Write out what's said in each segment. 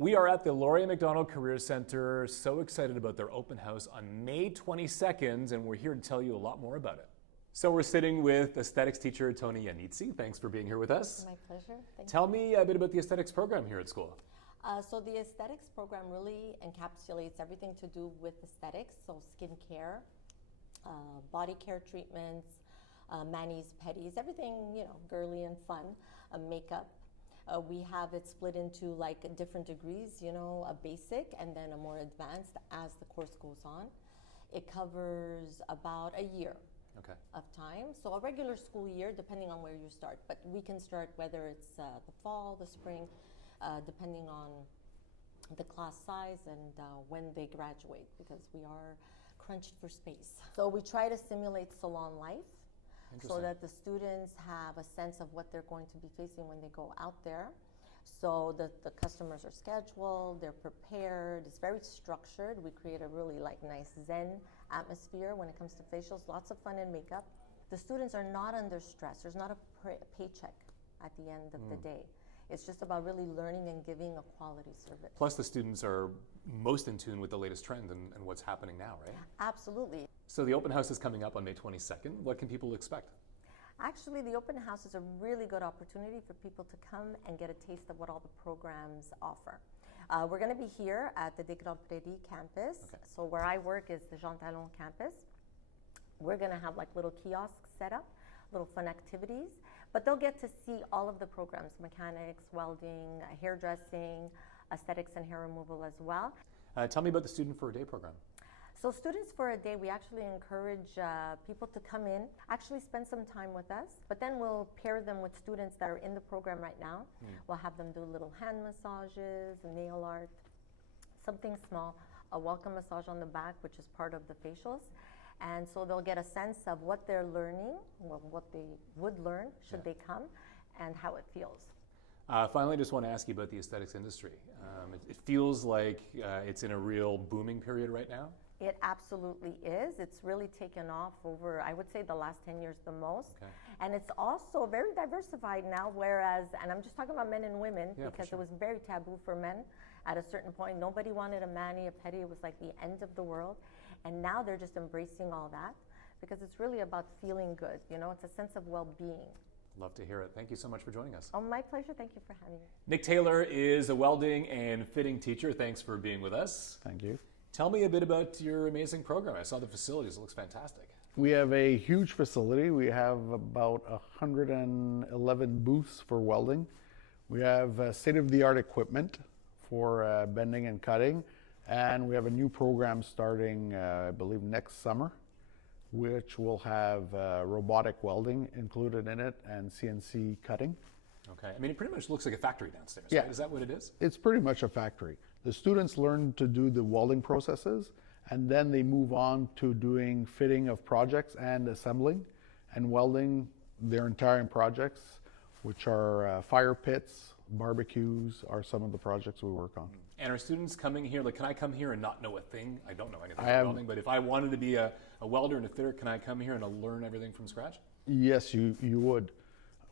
We are at the Laurier MacDonald Career Center, so excited about their open house on May 22nd, and we're here to tell you a lot more about it. So we're sitting with aesthetics teacher Tony Yanitsi. Thanks for being here with us. My pleasure. Tell me a bit about the aesthetics program here at school. So the aesthetics program really encapsulates everything to do with aesthetics, so skincare, body care treatments, manis, pedis, everything, girly and fun, makeup. We have it split into like different degrees, a basic and then a more advanced as the course goes on. It covers about a year of time. So a regular school year, depending on where you start. But we can start whether it's the fall, the spring, depending on the class size and when they graduate, because we are crunched for space. So we try to simulate salon life, so that the students have a sense of what they're going to be facing when they go out there. So the customers are scheduled, they're prepared, it's very structured. We create a really nice Zen atmosphere when it comes to facials, lots of fun and makeup. The students are not under stress. There's not a paycheck at the end of the day. It's just about really learning and giving a quality service. Plus the students are most in tune with the latest trend and what's happening now, right? Absolutely. So the open house is coming up on May 22nd. What can people expect? Actually, the open house is a really good opportunity for people to come and get a taste of what all the programs offer. We're going to be here at the Des Grands Prairies campus. So where I work is the Jean Talon campus. We're going to have little kiosks set up, little fun activities, but they'll get to see all of the programs, mechanics, welding, hairdressing, aesthetics and hair removal as well. Tell me about the Student for a Day program. So Students for a Day, we actually encourage people to come in, actually spend some time with us, but then we'll pair them with students that are in the program right now. We'll have them do little hand massages, nail art, something small, a welcome massage on the back, which is part of the facials. And so they'll get a sense of what they're learning, what they would learn should they come, and how it feels. Finally, I just want to ask you about the aesthetics industry. It feels like it's in a real booming period right now. It absolutely is. It's really taken off over, I would say, the last 10 years the most. And it's also very diversified now, whereas, and I'm just talking about men and women, because it was very taboo for men at a certain point. Nobody wanted a mani, a pedi. It was like the end of the world. And now they're just embracing all that, because it's really about feeling good. It's a sense of well-being. Love to hear it. Thank you so much for joining us. Oh, my pleasure. Thank you for having me. Nick Taylor is a welding and fitting teacher. Thanks for being with us. Thank you. Tell me a bit about your amazing program. I saw the facilities. It looks fantastic. We have a huge facility. We have about 111 booths for welding. We have state-of-the-art equipment for bending and cutting. And we have a new program starting, I believe, next summer, which will have robotic welding included in it and CNC cutting. Okay. I mean, it pretty much looks like a factory downstairs, Yeah. right? Is that what it is? It's pretty much a factory. The students learn to do the welding processes, and then they move on to doing fitting of projects and assembling and welding their entire projects, which are fire pits, barbecues are some of the projects we work on. And are students coming here, can I come here and not know a thing? I don't know anything about welding, but if I wanted to be a welder and a fitter, can I come here and learn everything from scratch? Yes, you would.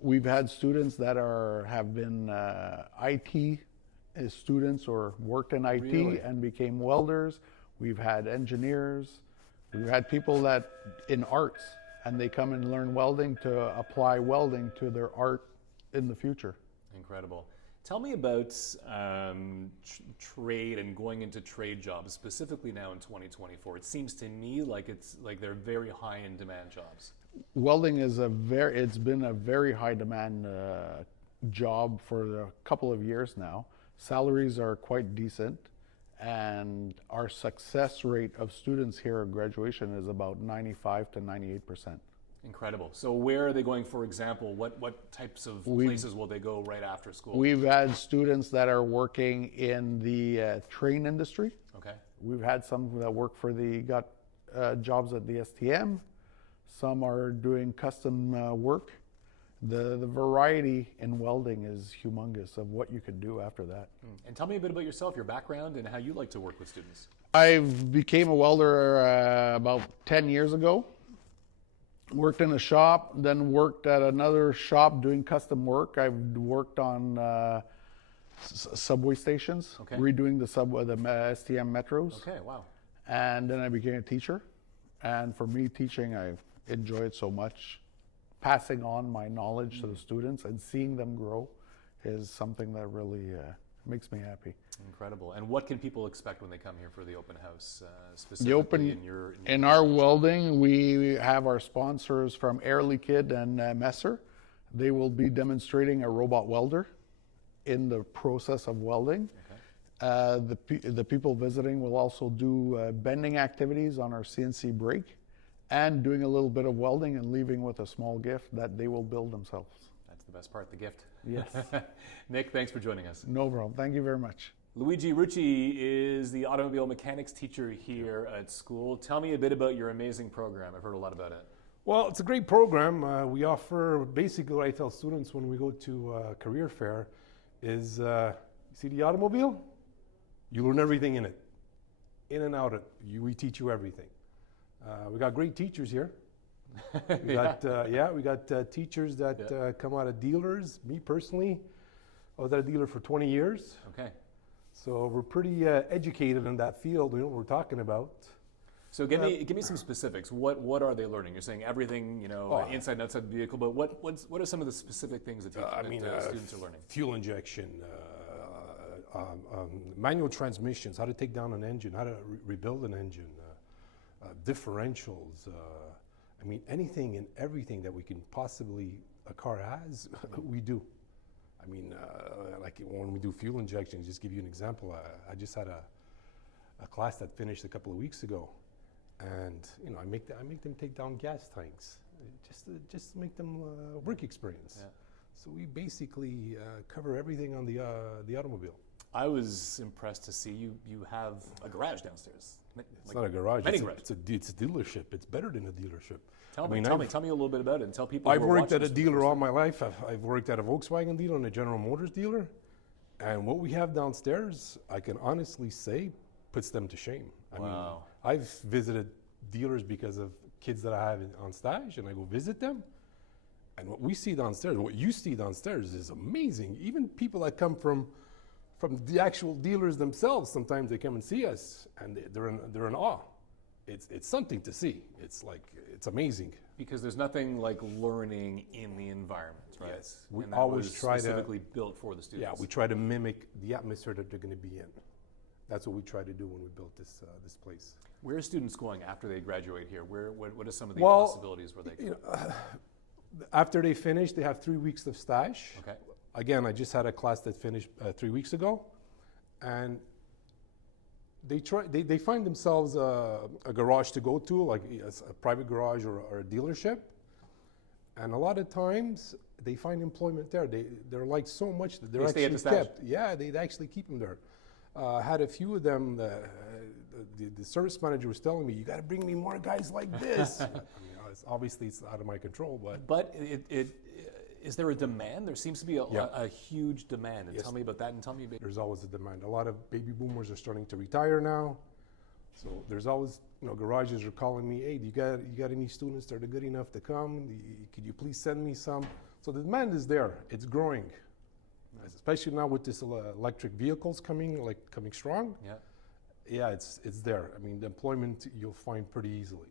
We've had students that have been IT students or worked in IT and became welders. We've had engineers. We've had people that in arts, and they come and learn welding to apply welding to their art in the future. Incredible. Tell me about trade and going into trade jobs, specifically now in 2024. It seems to me like they're very high in demand jobs. Welding is it's been a very high demand job for a couple of years now. Salaries are quite decent, and our success rate of students here at graduation is about 95 to 98%. Incredible. So where are they going, for example? What types of places will they go right after school? We've had students that are working in the train industry. Okay. We've had some that work got jobs at the STM. Some are doing custom work. The variety in welding is humongous of what you could do after that. And tell me a bit about yourself, your background, and how you like to work with students. I became a welder about 10 years ago. Worked in a shop, then worked at another shop doing custom work. I've worked on subway stations, Okay. redoing the subway, the STM metros. Okay, wow. And then I became a teacher. And for me, teaching, I enjoy it so much. Passing on my knowledge to the students and seeing them grow is something that really makes me happy. Incredible. And what can people expect when they come here for the open house, specifically in your In our welding, we have our sponsors from Air Liquide and Messer. They will be demonstrating a robot welder in the process of welding. The people visiting will also do bending activities on our CNC brake and doing a little bit of welding and leaving with a small gift that they will build themselves. That's the best part, the gift. Yes. Nick, thanks for joining us. No problem. Thank you very much. Luigi Rucci is the automobile mechanics teacher here at school. Tell me a bit about your amazing program. I've heard a lot about it. Well, it's a great program. We offer, basically what I tell students when we go to a career fair is, you see the automobile? You learn everything in it. In and out it. We teach you everything. We got great teachers here. We got teachers that come out of dealers. Me personally, I was at a dealer for 20 years. Okay. So we're pretty educated in that field. We know what we're talking about. So give me some specifics. What are they learning? You're saying everything, inside and outside the vehicle, but what are some of the specific things that students are learning? Fuel injection, manual transmissions, how to take down an engine, how to rebuild an engine, differentials. Anything and everything that we can possibly a car has, we do. Like when we do fuel injection, just give you an example. I just had a class that finished a couple of weeks ago, and I make them take down gas tanks, just to make them work experience. Yeah. So we basically cover everything on the automobile. I was impressed to see you have a garage downstairs. It's not a garage. It's a dealership. It's better than a dealership. Tell me a little bit about it and tell people. I've worked at a dealer all my life. I've worked at a Volkswagen dealer and a General Motors dealer. And what we have downstairs, I can honestly say, puts them to shame. Wow. I've visited dealers because of kids that I have on stage, and I go visit them. And what we see downstairs, what you see downstairs is amazing. Even people that come from the actual dealers themselves, sometimes they come and see us, and they're in awe. It's something to see. It's amazing. Because there's nothing like learning in the environment, right? Yes, we and that always was try specifically built for the students. Yeah, we try to mimic the atmosphere that they're going to be in. That's what we try to do when we built this place. Where are students going after they graduate here? What are some of the possibilities where they go? After they finish, they have 3 weeks of stage. Okay. Again, I just had a class that finished 3 weeks ago, and they find themselves a garage to go to, like a private garage or a dealership, and a lot of times they find employment there. They're like so much that they're actually kept. Yeah, they actually keep them there. Had a few of them. The service manager was telling me, "You got to bring me more guys like this." Obviously, it's out of my control, but is there a demand? There seems to be a huge demand. And tell me about that. And tell me about. There's always a demand. A lot of baby boomers are starting to retire now, so there's always garages are calling me. Hey, you got any students that are good enough to come? Could you please send me some? So the demand is there. It's growing, especially now with this electric vehicles coming strong. Yeah. Yeah, it's there. The employment you'll find pretty easily.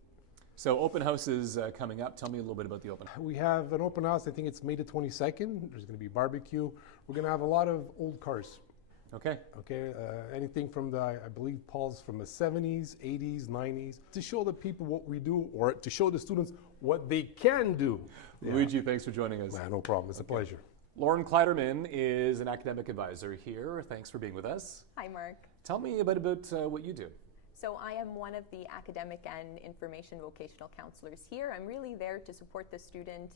So open house is coming up. Tell me a little bit about the open house. We have an open house. I think it's May the 22nd. There's going to be barbecue. We're going to have a lot of old cars. Okay. Okay. Anything from I believe Paul's from the 70s, 80s, 90s, to show the people what we do, or to show the students what they can do. Luigi, thanks for joining us. No problem. It's a pleasure. Lauren Kleiderman is an academic advisor here. Thanks for being with us. Hi, Mark. Tell me a bit about what you do. So I am one of the academic and information vocational counselors here. I'm really there to support the student,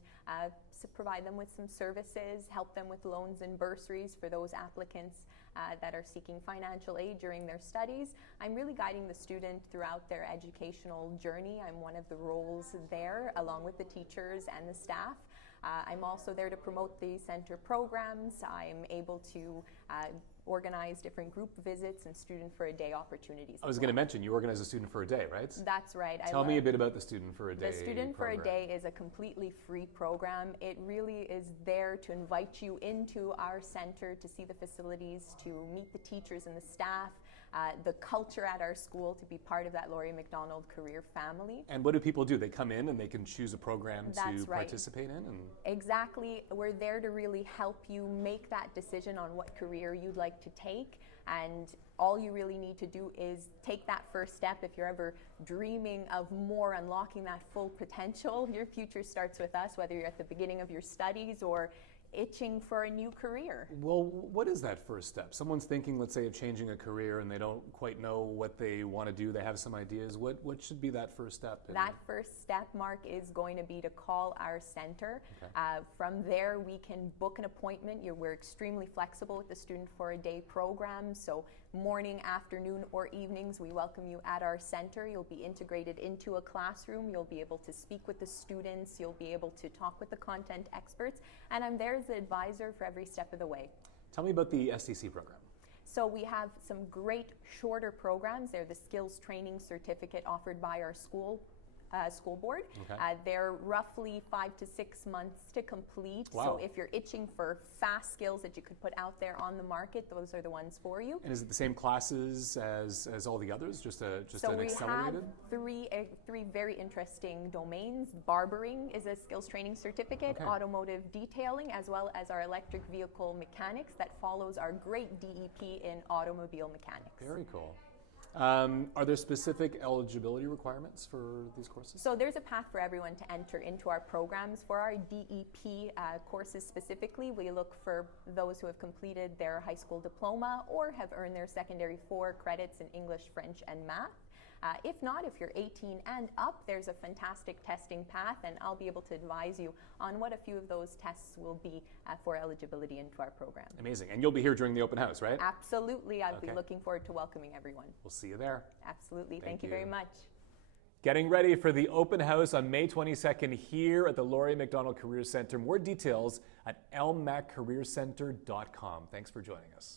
provide them with some services, help them with loans and bursaries for those applicants that are seeking financial aid during their studies. I'm really guiding the student throughout their educational journey. I'm one of the roles there, along with the teachers and the staff. I'm also there to promote the center programs. I'm able to organize different group visits and student for a day opportunities. I was going to mention, you organize a student for a day, right? That's right. Tell me a bit about the Student for a Day The Student for a program. Day is a completely free program. It really is there to invite you into our center to see the facilities, to meet the teachers and the staff, the culture at our school, to be part of that Laurier MacDonald career family. And what do people do? They come in and they can choose a program That's to right. participate in? And Exactly. We're there to really help you make that decision on what career you'd like to take. And all you really need to do is take that first step. If you're ever dreaming of more, unlocking that full potential, your future starts with us, whether you're at the beginning of your studies or itching for a new career. well, what is that first step? Someone's thinking, let's say, of changing a career and they don't quite know what they want to do. They have some ideas. What should be that first step? That first step, Mark, is going to be to call our center. From there, we can book an appointment. We're extremely flexible with the Student for a Day program. So morning, afternoon, or evenings, we welcome you at our center. You'll be integrated into a classroom. You'll be able to speak with the students. You'll be able to talk with the content experts. And I'm there as the advisor for every step of the way. Tell me about the STC program. So we have some great shorter programs. They're the skills training certificate offered by our school board. Okay. They're roughly 5 to 6 months to complete. Wow. So if you're itching for fast skills that you could put out there on the market, those are the ones for you. And is it the same classes as all the others? Just So an we accelerated? have three very interesting domains. Barbering is a skills training certificate, Okay. automotive detailing, as well as our electric vehicle mechanics that follows our great DEP in automobile mechanics. Very cool. Are there specific eligibility requirements for these courses? So there's a path for everyone to enter into our programs. For our DEP courses specifically, we look for those who have completed their high school diploma or have earned their secondary 4 credits in English, French, and math. If not, if you're 18 and up, there's a fantastic testing path, and I'll be able to advise you on what a few of those tests will be for eligibility into our program. Amazing. And you'll be here during the open house, right? Absolutely. I'll be Okay. looking forward to welcoming everyone. We'll see you there. Absolutely. Thank Thank you very you. much. Getting ready for the open house on May 22nd here at the Laurier MacDonald Career Center. More details at elmaccareercenter.com. Thanks for joining us.